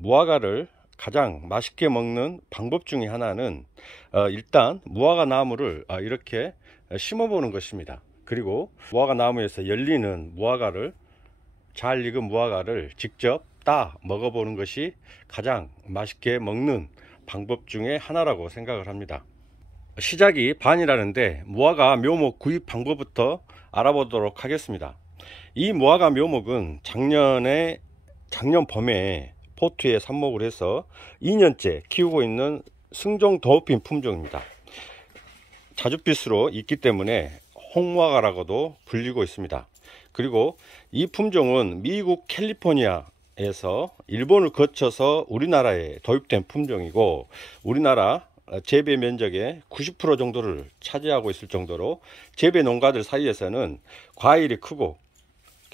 무화과를 가장 맛있게 먹는 방법 중에 하나는 일단 무화과 나무를 이렇게 심어 보는 것입니다. 그리고 무화과 나무에서 열리는 무화과를, 잘 익은 무화과를 직접 따 먹어보는 것이 가장 맛있게 먹는 방법 중에 하나라고 생각을 합니다. 시작이 반이라는데 무화과 묘목 구입 방법부터 알아보도록 하겠습니다. 이 무화과 묘목은 작년 봄에 포트에 삽목을 해서 2년째 키우고 있는 승종 더우핀 품종입니다. 자줏빛으로 있기 때문에 홍무화과라고도 불리고 있습니다. 그리고 이 품종은 미국 캘리포니아에서 일본을 거쳐서 우리나라에 도입된 품종이고, 우리나라 재배 면적의 90% 정도를 차지하고 있을 정도로 재배 농가들 사이에서는 과일이 크고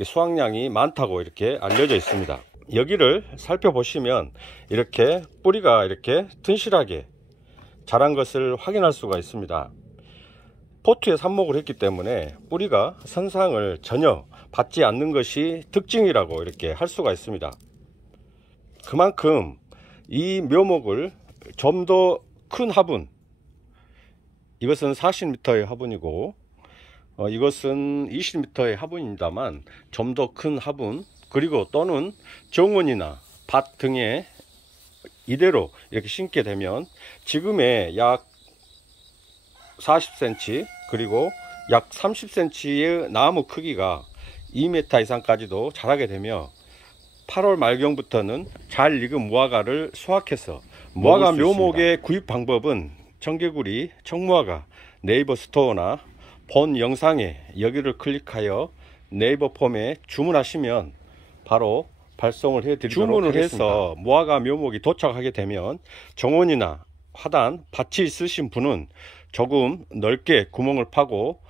수확량이 많다고 이렇게 알려져 있습니다. 여기를 살펴보시면 이렇게 뿌리가 이렇게 튼실하게 자란 것을 확인할 수가 있습니다. 포트에 삽목을 했기 때문에 뿌리가 선상을 전혀 받지 않는 것이 특징이라고 이렇게 할 수가 있습니다. 그만큼 이 묘목을 좀 더 큰 화분, 이것은 40m의 화분이고 이것은 20m의 화분입니다만, 좀 더 큰 화분, 그리고 또는 정원이나 밭 등에 이대로 이렇게 심게 되면 지금의 약 40cm 그리고 약 30cm의 나무 크기가 2m 이상까지도 자라게 되며 8월 말경부터는 잘 익은 무화과를 수확해서 무화과 묘목의 구입 방법은 청개구리 청무화과 네이버 스토어나 본 영상에 여기를 클릭하여 네이버 폼에 주문하시면 바로 발송을 해드리도록 주문을 하겠습니다. 해서 무화과 묘목이 도착하게 되면 정원이나 화단, 밭이 있으신 분은 조금 넓게 구멍을 파고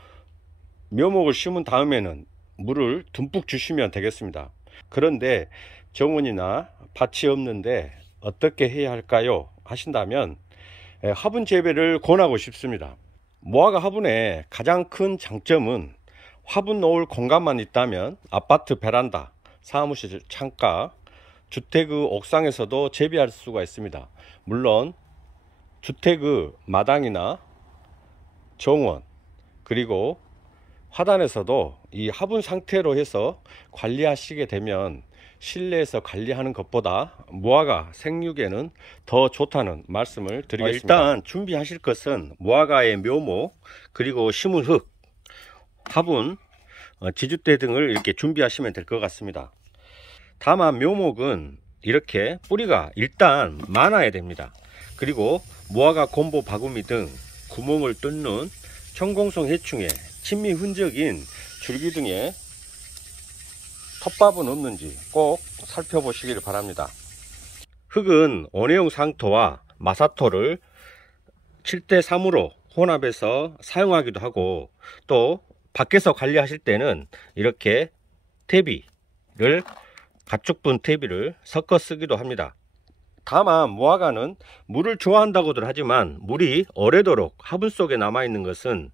묘목을 심은 다음에는 물을 듬뿍 주시면 되겠습니다. 그런데 정원이나 밭이 없는데 어떻게 해야 할까요? 하신다면 화분 재배를 권하고 싶습니다. 무화과 화분의 가장 큰 장점은 화분 놓을 공간만 있다면 아파트 베란다, 사무실 창가, 주택의 옥상에서도 재배할 수가 있습니다. 물론 주택의 마당이나 정원, 그리고 화단에서도 이 화분 상태로 해서 관리하시게 되면 실내에서 관리하는 것보다 무화과 생육에는 더 좋다는 말씀을 드리겠습니다. 일단 준비하실 것은 무화과의 묘목, 그리고 심은 흙, 화분, 지주대 등을 이렇게 준비하시면 될 것 같습니다. 다만 묘목은 이렇게 뿌리가 일단 많아야 됩니다. 그리고 무화과 곰보 바구미 등 구멍을 뚫는 청공성 해충의 침미 흔적인 줄기 등에 텃밥은 없는지 꼭 살펴보시길 바랍니다. 흙은 원예용 상토와 마사토를 7대3으로 혼합해서 사용하기도 하고, 또 밖에서 관리하실 때는 이렇게 퇴비를, 가축분 퇴비를 섞어 쓰기도 합니다. 다만 무화과는 물을 좋아한다고들 하지만 물이 오래도록 화분 속에 남아있는 것은,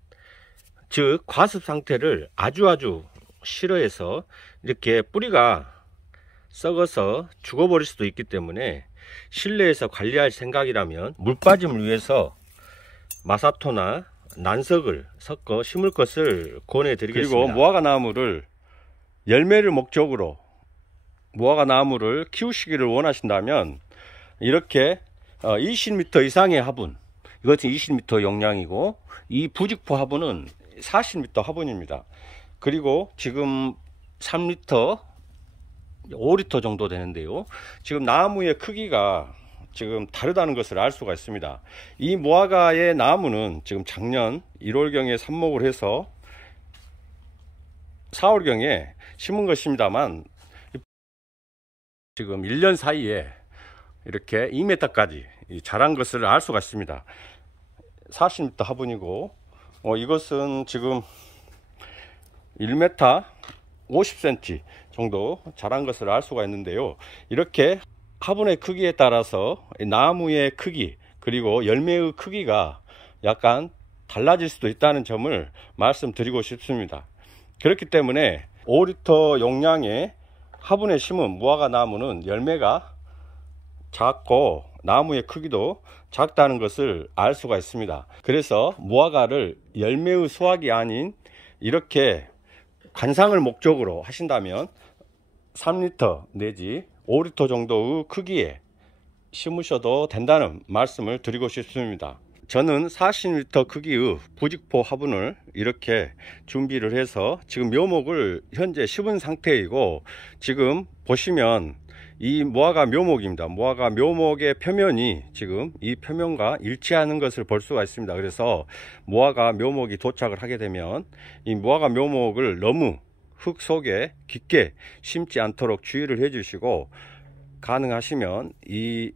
즉 과습 상태를 아주 싫어해서 이렇게 뿌리가 썩어서 죽어버릴 수도 있기 때문에 실내에서 관리할 생각이라면 물 빠짐을 위해서 마사토나 난석을 섞어 심을 것을 권해드리겠습니다. 그리고 무화과 나무를 열매를 목적으로 무화과 나무를 키우시기를 원하신다면 이렇게 20m 이상의 화분, 이것은 20m 용량이고 이 부직포 화분은 40m 화분입니다. 그리고 지금 3리터, 5리터 정도 되는데요. 지금 나무의 크기가 지금 다르다는 것을 알 수가 있습니다. 이 무화과의 나무는 지금 작년 1월경에 삽목을 해서 4월경에 심은 것입니다만, 지금 1년 사이에 이렇게 2m까지 자란 것을 알 수가 있습니다. 40m 화분이고 이것은 지금 1m 50cm 정도 자란 것을 알 수가 있는데요. 이렇게 화분의 크기에 따라서 나무의 크기, 그리고 열매의 크기가 약간 달라질 수도 있다는 점을 말씀드리고 싶습니다. 그렇기 때문에 5리터 용량의 화분에 심은 무화과 나무는 열매가 작고 나무의 크기도 작다는 것을 알 수가 있습니다. 그래서 무화과를 열매의 수확이 아닌 이렇게 관상을 목적으로 하신다면 3리터 내지 5리터 정도의 크기에 심으셔도 된다는 말씀을 드리고 싶습니다. 저는 40리터 크기의 부직포 화분을 이렇게 준비를 해서 지금 묘목을 현재 심은 상태이고, 지금 보시면 이 무화과 묘목입니다. 무화과 묘목의 표면이 지금 이 표면과 일치하는 것을 볼 수가 있습니다. 그래서 무화과 묘목이 도착을 하게 되면 이 무화과 묘목을 너무 흙 속에 깊게 심지 않도록 주의를 해 주시고, 가능하시면 이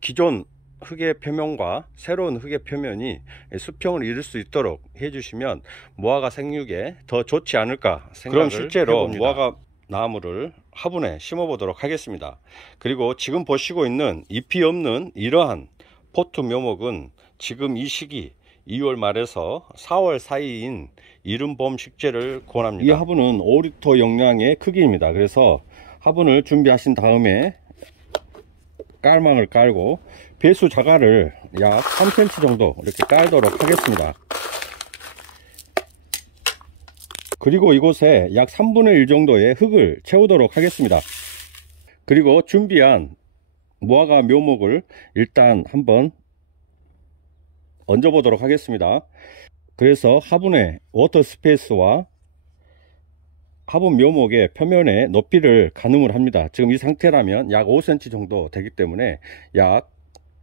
기존 흙의 표면과 새로운 흙의 표면이 수평을 이룰 수 있도록 해주시면 무화과 생육에 더 좋지 않을까 생각을 그럼 실제로 해봅니다. 무화과 나무를 화분에 심어 보도록 하겠습니다. 그리고 지금 보시고 있는 잎이 없는 이러한 포트 묘목은 지금 이 시기 2월 말에서 4월 사이인 이른 봄 식재를 권합니다. 이 화분은 5리터 용량의 크기입니다. 그래서 화분을 준비하신 다음에 깔망을 깔고 배수 자갈을 약 3cm 정도 이렇게 깔도록 하겠습니다. 그리고 이곳에 약 3분의 1 정도의 흙을 채우도록 하겠습니다. 그리고 준비한 무화과 묘목을 일단 한번 얹어 보도록 하겠습니다. 그래서 화분의 워터 스페이스와 화분 묘목의 표면의 높이를 가늠을 합니다. 지금 이 상태라면 약 5cm 정도 되기 때문에 약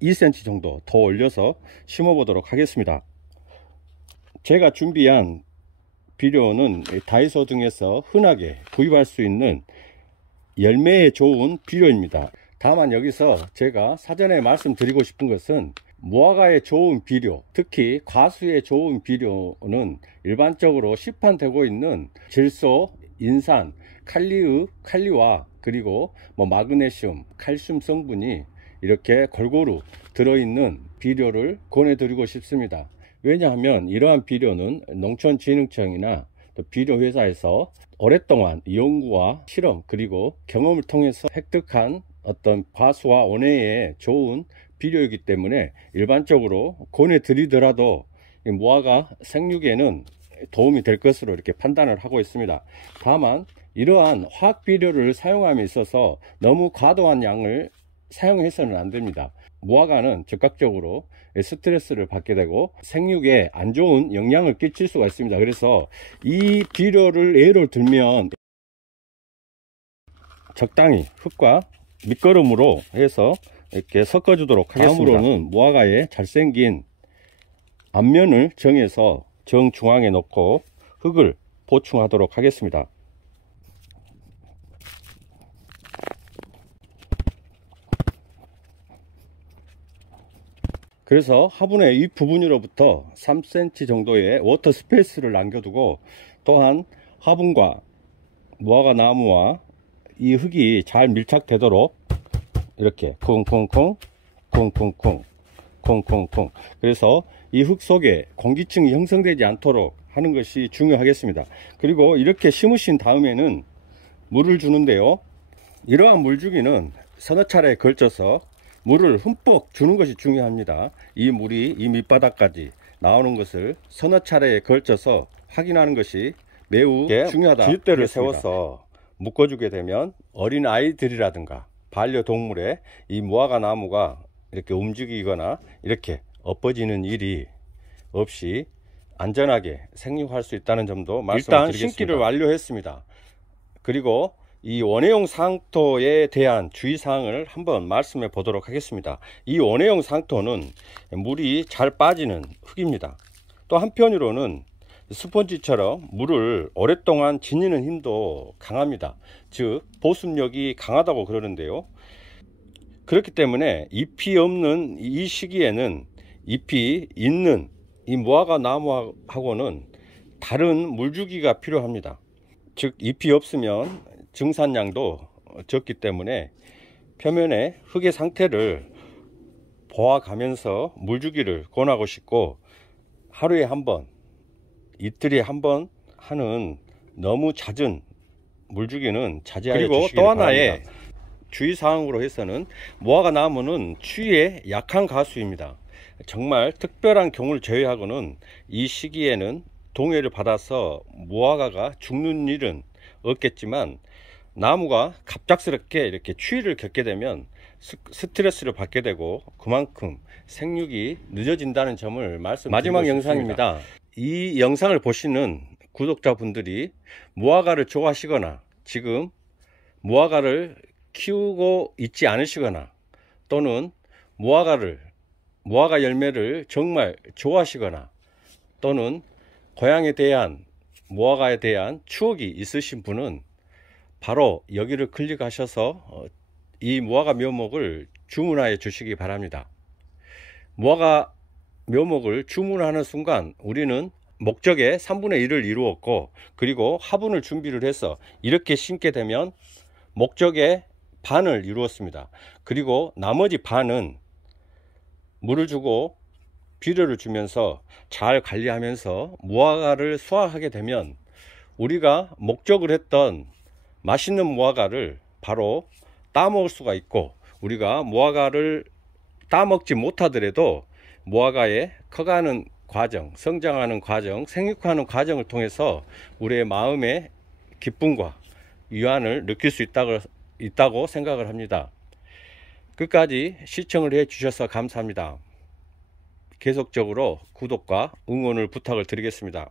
2cm 정도 더 올려서 심어 보도록 하겠습니다. 제가 준비한 비료는 다이소 등에서 흔하게 구입할 수 있는 열매에 좋은 비료입니다. 다만 여기서 제가 사전에 말씀드리고 싶은 것은 무화과에 좋은 비료, 특히 과수에 좋은 비료는 일반적으로 시판되고 있는 질소, 인산, 칼리와 그리고 마그네슘, 칼슘 성분이 이렇게 골고루 들어있는 비료를 권해드리고 싶습니다. 왜냐하면 이러한 비료는 농촌진흥청이나 또 비료회사에서 오랫동안 연구와 실험 그리고 경험을 통해서 획득한 어떤 과수와 원해에 좋은 비료이기 때문에 일반적으로 권해드리더라도 무화과 생육에는 도움이 될 것으로 이렇게 판단을 하고 있습니다. 다만 이러한 화학 비료를 사용함에 있어서 너무 과도한 양을 사용해서는 안 됩니다. 무화과는 즉각적으로 스트레스를 받게 되고 생육에 안 좋은 영향을 끼칠 수가 있습니다. 그래서 이 비료를 예를 들면 적당히 흙과 밑거름으로 해서 이렇게 섞어 주도록 하겠습니다. 다음으로는 무화과에 잘생긴 앞면을 정해서 정중앙에 놓고 흙을 보충하도록 하겠습니다. 그래서 화분의 이 부분으로부터 3cm 정도의 워터 스페이스를 남겨두고, 또한 화분과 무화과 나무와 이 흙이 잘 밀착되도록 이렇게 콩콩콩 콩콩콩 콩콩콩, 그래서 이 흙 속에 공기층이 형성되지 않도록 하는 것이 중요하겠습니다. 그리고 이렇게 심으신 다음에는 물을 주는데요, 이러한 물주기는 서너 차례에 걸쳐서 물을 흠뻑 주는 것이 중요합니다. 이 물이 이 밑바닥까지 나오는 것을 서너 차례에 걸쳐서 확인하는 것이 매우 중요하다. 지렛대를 세워서 묶어주게 되면 어린 아이들이라든가 반려동물의 이 무화과 나무가 이렇게 움직이거나 이렇게 엎어지는 일이 없이 안전하게 생육할 수 있다는 점도 말씀드리겠습니다. 일단 심기를 완료했습니다. 그리고 이 원예용 상토에 대한 주의사항을 한번 말씀해 보도록 하겠습니다. 이 원예용 상토는 물이 잘 빠지는 흙입니다. 또 한편으로는 스펀지처럼 물을 오랫동안 지니는 힘도 강합니다. 즉 보습력이 강하다고 그러는데요, 그렇기 때문에 잎이 없는 이 시기에는 잎이 있는 이 무화과 나무하고는 다른 물주기가 필요합니다. 즉 잎이 없으면 증산량도 적기 때문에 표면의 흙의 상태를 보아가면서 물주기를 권하고 싶고, 하루에 한 번, 이틀에 한 번 하는 너무 잦은 물주기는 자제하여 주시기 바랍니다. 그리고 또 하나의 주의사항으로 해서는 무화과 나무는 추위에 약한 가수입니다. 정말 특별한 경우를 제외하고는 이 시기에는 동해를 받아서 무화과가 죽는 일은 없겠지만, 나무가 갑작스럽게 이렇게 추위를 겪게 되면 스트레스를 받게 되고 그만큼 생육이 늦어진다는 점을 말씀드리고 마지막 영상입니다. 이 영상을 보시는 구독자분들이 무화과를 좋아하시거나 지금 무화과를 키우고 있지 않으시거나, 또는 무화과 열매를 정말 좋아하시거나, 또는 무화과에 대한 추억이 있으신 분은 바로 여기를 클릭하셔서 이 무화과 묘목을 주문하여 주시기 바랍니다. 무화과 묘목을 주문하는 순간 우리는 목적의 3분의 1을 이루었고, 그리고 화분을 준비를 해서 이렇게 심게 되면 목적의 반을 이루었습니다. 그리고 나머지 반은 물을 주고 비료를 주면서 잘 관리하면서 무화과를 수확하게 되면 우리가 목적을 했던 맛있는 무화과를 바로 따먹을 수가 있고, 우리가 무화과를 따먹지 못하더라도 무화과의 커가는 과정, 성장하는 과정, 생육하는 과정을 통해서 우리의 마음의 기쁨과 위안을 느낄 수 있다고 생각을 합니다. 끝까지 시청을 해 주셔서 감사합니다. 계속적으로 구독과 응원을 부탁을 드리겠습니다.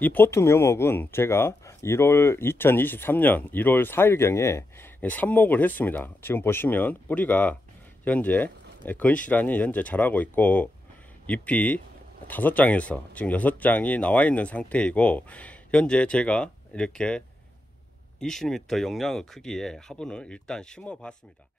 이 포트 묘목은 제가 2023년 1월 4일경에 삽목을 했습니다. 지금 보시면 뿌리가 현재 건실하니 현재 자라고 있고, 잎이 5장에서 지금 6장이 나와 있는 상태이고, 현재 제가 이렇게 20m 용량의 크기의 화분을 일단 심어 봤습니다.